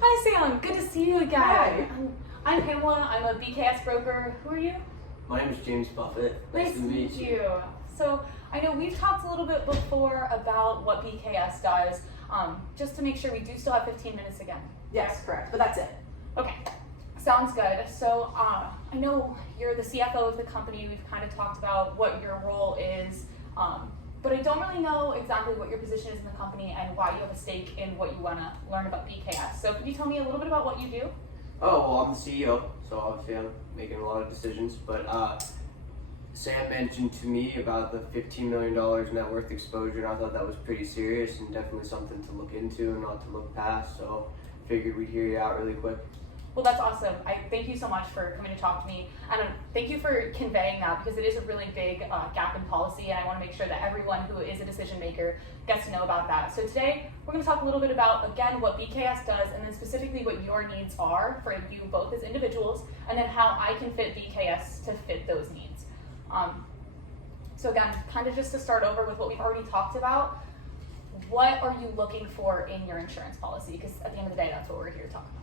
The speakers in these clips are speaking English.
Hi Sam, good to see you again. Hi. I'm Pamela, I'm a BKS broker. Who are you? My name is James Buffett. Nice to meet you. So I know we've talked a little bit before about what BKS does. Just to make sure, we do still have 15 minutes again. Yes, correct, but that's it. Okay, sounds good. So I know you're the CFO of the company. We've kind of talked about what your role is, but I don't really know exactly what your position is in the company and why you have a stake in what you want to learn about BKS. So could you tell me a little bit about what you do? Oh, well, I'm the CEO, so obviously I'm making a lot of decisions, but Sam mentioned to me about the $15 million net worth exposure, and I thought that was pretty serious and definitely something to look into and not to look past, so figured we'd hear you out really quick. Well, that's awesome. I thank you so much for coming to talk to me, and thank you for conveying that, because it is a really big gap in policy, and I want to make sure that everyone who is a decision maker gets to know about that. So today, we're going to talk a little bit about, again, what BKS does, and then specifically what your needs are for you both as individuals, and then how I can fit BKS to fit those needs. So again, kind of just to start over with what we've already talked about, what are you looking for in your insurance policy? Because at the end of the day, that's what we're here to talk about.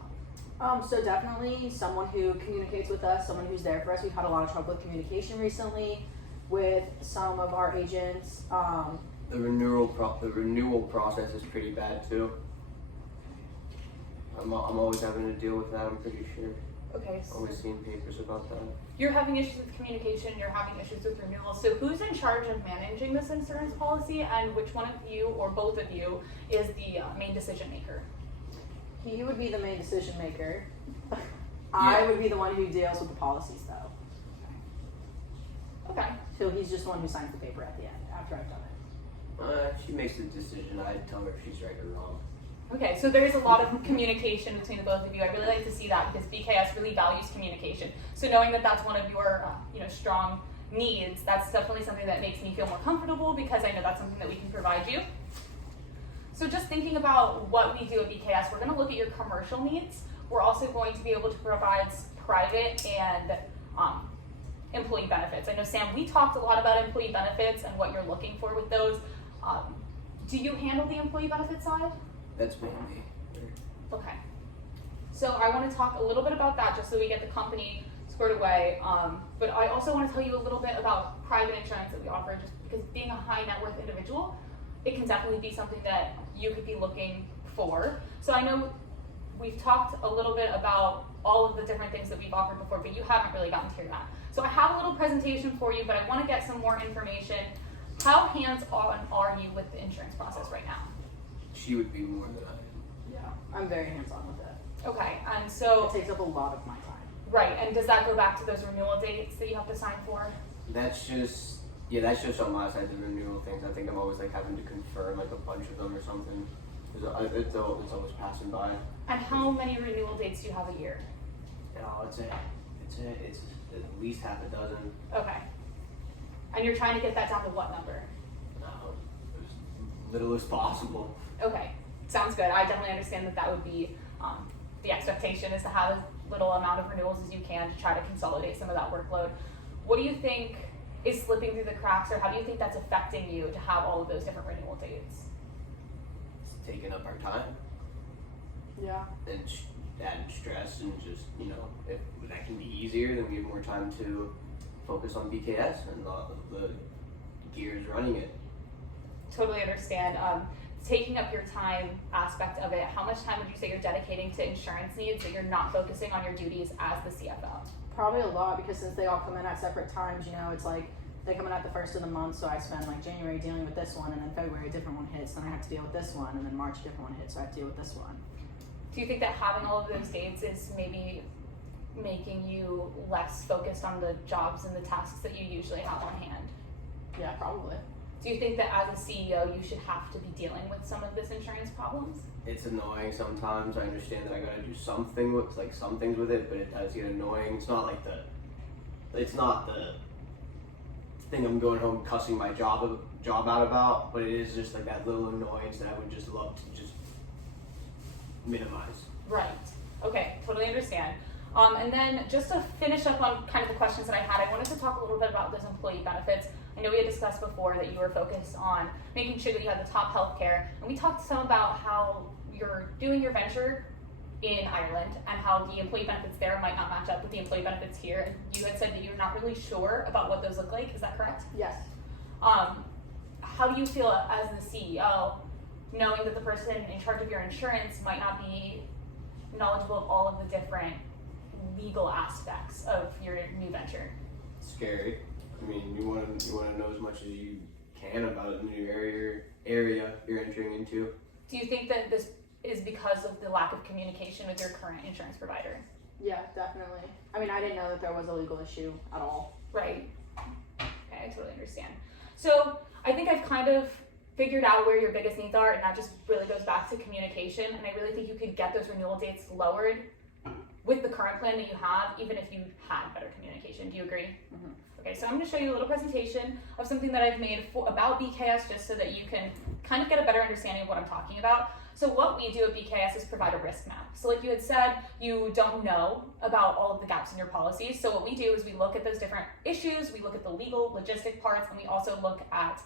So definitely someone who communicates with us, someone who's there for us. We've had a lot of trouble with communication recently with some of our agents. The renewal process is pretty bad too. I'm always having to deal with that, I'm pretty sure. Okay. So Always seeing papers about that. you're having issues with communication, you're having issues with renewal. So who's in charge of managing this insurance policy, and which one of you or both of you is the main decision maker? He would be the main decision maker. I Yeah. would be the one who deals with the policies though. Okay. So he's just the one who signs the paper at the end after I've done it. She makes the decision, I tell her if she's right or wrong. Okay, so there's a lot of communication between the both of you. I really like to see that, because BKS really values communication. So knowing that that's one of your strong needs, that's definitely something that makes me feel more comfortable, because I know that's something that we can provide you. So just thinking about what we do at BKS, we're going to look at your commercial needs. We're also going to be able to provide private and employee benefits. I know, Sam, we talked a lot about employee benefits and what you're looking for with those. Do you handle the employee benefit side? That's mainly. Okay. So I want to talk a little bit about that, just so we get the company squared away. But I also want to tell you a little bit about private insurance that we offer, just because being a high net worth individual, it can definitely be something that you could be looking for. So I know we've talked a little bit about all of the different things that we've offered before, but you haven't really gotten to hear that. So I have a little presentation for you, but I want to get some more information. How hands-on are you with the insurance process right now? She would be more than I am. Yeah, I'm very hands-on with it. Okay, and so, It takes up a lot of my time. right, and does that go back to those renewal dates that you have to sign for? That's just on my side, the renewal things. I think I'm always like having to confirm like a bunch of them or something. It's always passing by. And how many renewal dates do you have a year? It's at least half a dozen. Okay. And you're trying to get that down to what number? As little as possible. Okay, sounds good. I definitely understand that would be the expectation, is to have as little amount of renewals as you can to try to consolidate some of that workload. What do you think is slipping through the cracks, or how do you think that's affecting you to have all of those different renewal dates? It's taking up our time Yeah. and adding stress, and just, if that can be easier, then we have more time to focus on BKS and the gears running it. Totally understand. Taking up your time aspect of it, how much time would you say you're dedicating to insurance needs that you're not focusing on your duties as the CFO? Probably a lot, because since they all come in at separate times, it's like they come in at the first of the month, so I spend like January dealing with this one, and then February a different one hits, then I have to deal with this one, and then March a different one hits, so I have to deal with this one. Do you think that having all of those dates is maybe making you less focused on the jobs and the tasks that you usually have on hand? Yeah, probably. Do you think that as a CEO you should have to be dealing with some of this insurance problems? It's annoying sometimes. I understand that I gotta do something with some things with it, but it does get annoying. It's not the thing I'm going home cussing my job out about, but it is just like that little annoyance that I would just love to just minimize. Right. Okay, totally understand. And then just to finish up on kind of the questions that I had, I wanted to talk a little bit about those employee benefits. I know we had discussed before that you were focused on making sure that you had the top healthcare, and we talked some about how you're doing your venture in Ireland and how the employee benefits there might not match up with the employee benefits here. And you had said that you're not really sure about what those look like. Is that correct? Yes. How do you feel as the CEO, knowing that the person in charge of your insurance might not be knowledgeable of all of the different legal aspects of your new venture? Scary. I mean, you want to know as much as you can about the new area you're entering into. Do you think that this is because of the lack of communication with your current insurance provider? Yeah, definitely. I mean, I didn't know that there was a legal issue at all. Right. Okay, I totally understand. So I think I've kind of figured out where your biggest needs are, and that just really goes back to communication. And I really think you could get those renewal dates lowered with the current plan that you have, even if you had better communication. Do you agree? Mm-hmm. Okay, so I'm going to show you a little presentation of something that I've made about BKS, just so that you can kind of get a better understanding of what I'm talking about. So what we do at BKS is provide a risk map. So like you had said, you don't know about all of the gaps in your policies. So what we do is we look at those different issues, we look at the legal, logistic parts, and we also look at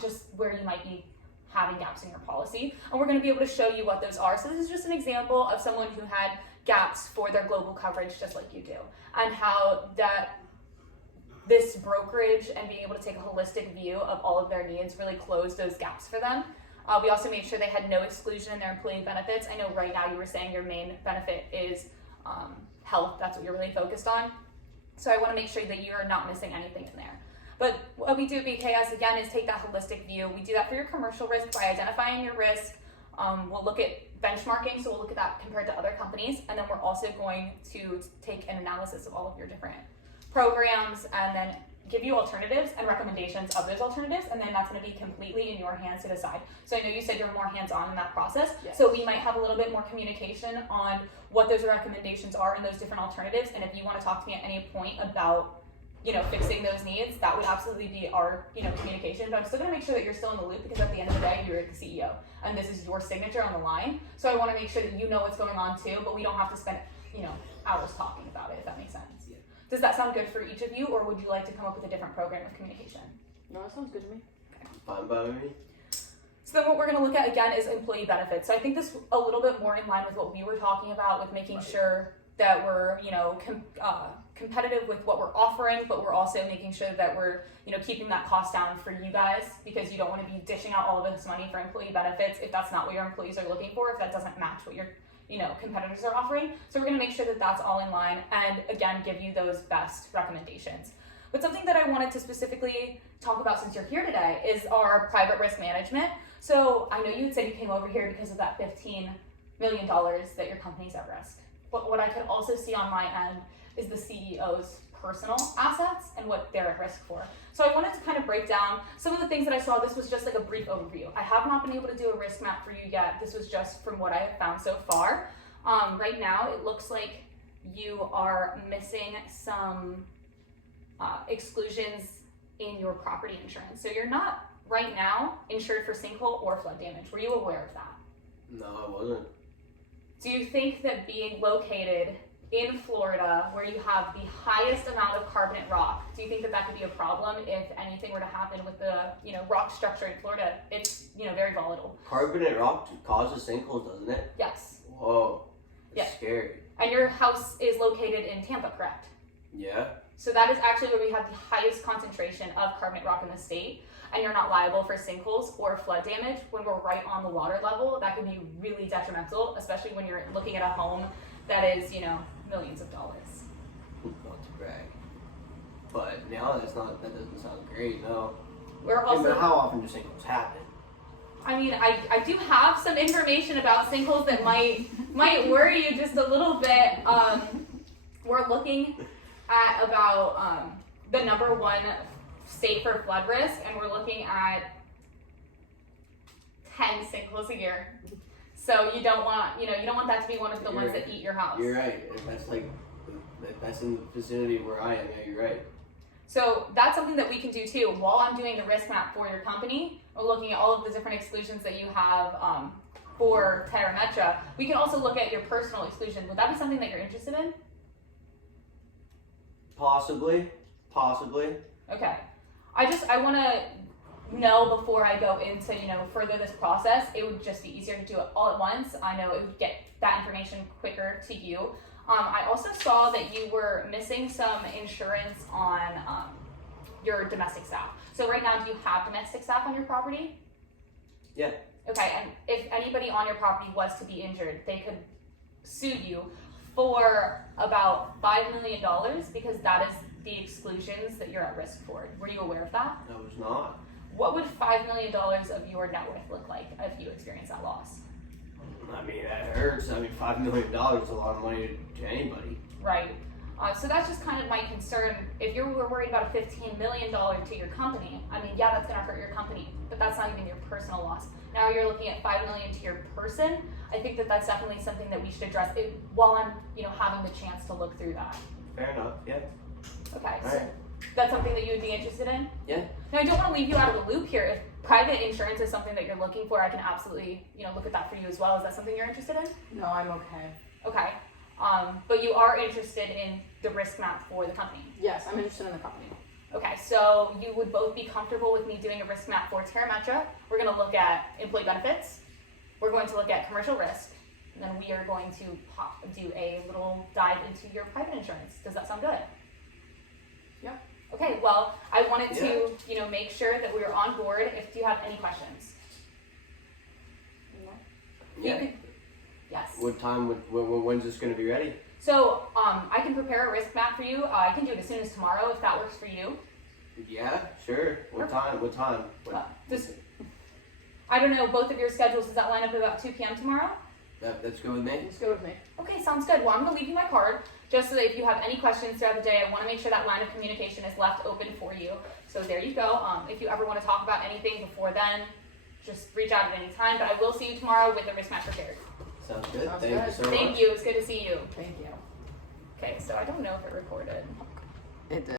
just where you might be having gaps in your policy. And we're going to be able to show you what those are. So this is just an example of someone who had gaps for their global coverage, just like you do, and how this brokerage and being able to take a holistic view of all of their needs really closed those gaps for them. We also made sure they had no exclusion in their employee benefits. I know right now you were saying your main benefit is health. That's what you're really focused on. So I want to make sure that you are not missing anything in there. But what we do at BKS, again, is take that holistic view. We do that for your commercial risk by identifying your risk. We'll look at benchmarking, so we'll look at that compared to other companies. And then we're also going to take an analysis of all of your different programs and then give you alternatives and recommendations of those alternatives, and then that's going to be completely in your hands to decide. So I know you said you're more hands-on in that process, yes. So we might have a little bit more communication on what those recommendations are and those different alternatives, and if you want to talk to me at any point about fixing those needs, that would absolutely be our communication. But I'm still going to make sure that you're still in the loop, because at the end of the day, you're the CEO and this is your signature on the line. So I want to make sure that you know what's going on too, but we don't have to spend hours talking about it, if that makes sense. Does that sound good for each of you, or would you like to come up with a different program of communication? No, that sounds good to me. Okay. Fine by me. So then what we're going to look at again is employee benefits. So I think this is a little bit more in line with what we were talking about, with making sure that we're competitive with what we're offering, but we're also making sure that we're keeping that cost down for you guys, because you don't want to be dishing out all of this money for employee benefits if that's not what your employees are looking for, if that doesn't match what your competitors are offering. So we're going to make sure that that's all in line, and again, give you those best recommendations. But something that I wanted to specifically talk about, since you're here today, is our private risk management. So I know you had said you came over here because of that $15 million that your company's at risk. But what I could also see on my end is the CEO's personal assets and what they're at risk for. So I wanted to kind of break down some of the things that I saw. This was just like a brief overview. I have not been able to do a risk map for you yet. This was just from what I have found so far. Right now, it looks like you are missing some exclusions in your property insurance. So you're not right now insured for sinkhole or flood damage. Were you aware of that? No, I wasn't. Do you think that being located in Florida, where you have the highest amount of carbonate rock, do you think that that could be a problem if anything were to happen with the rock structure in Florida? It's very volatile. Carbonate rock causes sinkholes, doesn't it? Yes. Whoa. That's Yeah. scary. And your house is located in Tampa, correct? Yeah. So that is actually where we have the highest concentration of carbonate rock in the state, and you're not liable for sinkholes or flood damage when we're right on the water level. That can be really detrimental, especially when you're looking at a home that is, millions of dollars. Not to brag. But now that doesn't sound great, no. We're also, but how often do sinkholes happen? I mean, I do have some information about sinkholes that might worry you just a little bit. We're looking at about the #1 state for flood risk, and we're looking at 10 sinkholes a year. So you don't want that to be one of the ones that eat your house. You're right. If that's in the vicinity where I am, yeah, you're right. So that's something that we can do too. While I'm doing the risk map for your company, we're looking at all of the different exclusions that you have for Terra Metra. We can also look at your personal exclusion. Would that be something that you're interested in? Possibly. Okay. I want to know before I go into, further this process, it would just be easier to do it all at once. I know it would get that information quicker to you. I also saw that you were missing some insurance on your domestic staff. So right now, do you have domestic staff on your property? Yeah. Okay, and if anybody on your property was to be injured, they could sue you for about $5 million because that is the exclusions that you're at risk for. Were you aware of that? I was not. What would $5 million of your net worth look like if you experience that loss? I mean, that hurts. I mean, $5 million is a lot of money to anybody. Right. So that's just kind of my concern. If you were worried about a $15 million to your company, I mean, yeah, that's going to hurt your company, but that's not even your personal loss. Now you're looking at $5 million to your person. I think that that's definitely something that we should address while I'm, having the chance to look through that. Fair enough. Yeah. Okay. All So right. that's something that you would be interested in? Yeah. Now I don't want to leave you out of the loop here. If private insurance is something that you're looking for, I can absolutely, look at that for you as well. Is that something you're interested in? No, I'm okay. Okay. But you are interested in the risk map for the company. Yes, I'm interested in the company. Okay, so you would both be comfortable with me doing a risk map for Terra Metra. We're going to look at employee benefits. We're going to look at commercial risk. And then we are going to do a little dive into your private insurance. Does that sound good? Yeah. Okay, well, I wanted to, make sure that we were on board. Do you have any questions? No. You Yeah. could- yes. What time? When's this going to be ready? So I can prepare a risk map for you. I can do it as soon as tomorrow if that works for you. Yeah, sure. What time? What time? I don't know, both of your schedules, does that line up at about 2 p.m. tomorrow? That's good with me. It's good with me. Okay, sounds good. Well, I'm going to leave you my card just so that if you have any questions throughout the day, I want to make sure that line of communication is left open for you. So there you go. If you ever want to talk about anything before then, just reach out at any time. But I will see you tomorrow with the risk map prepared. Sounds good. Sounds Thank you good. so much. Thank you. It's good to see you. Thank you. Okay, so I don't know if it recorded. It did.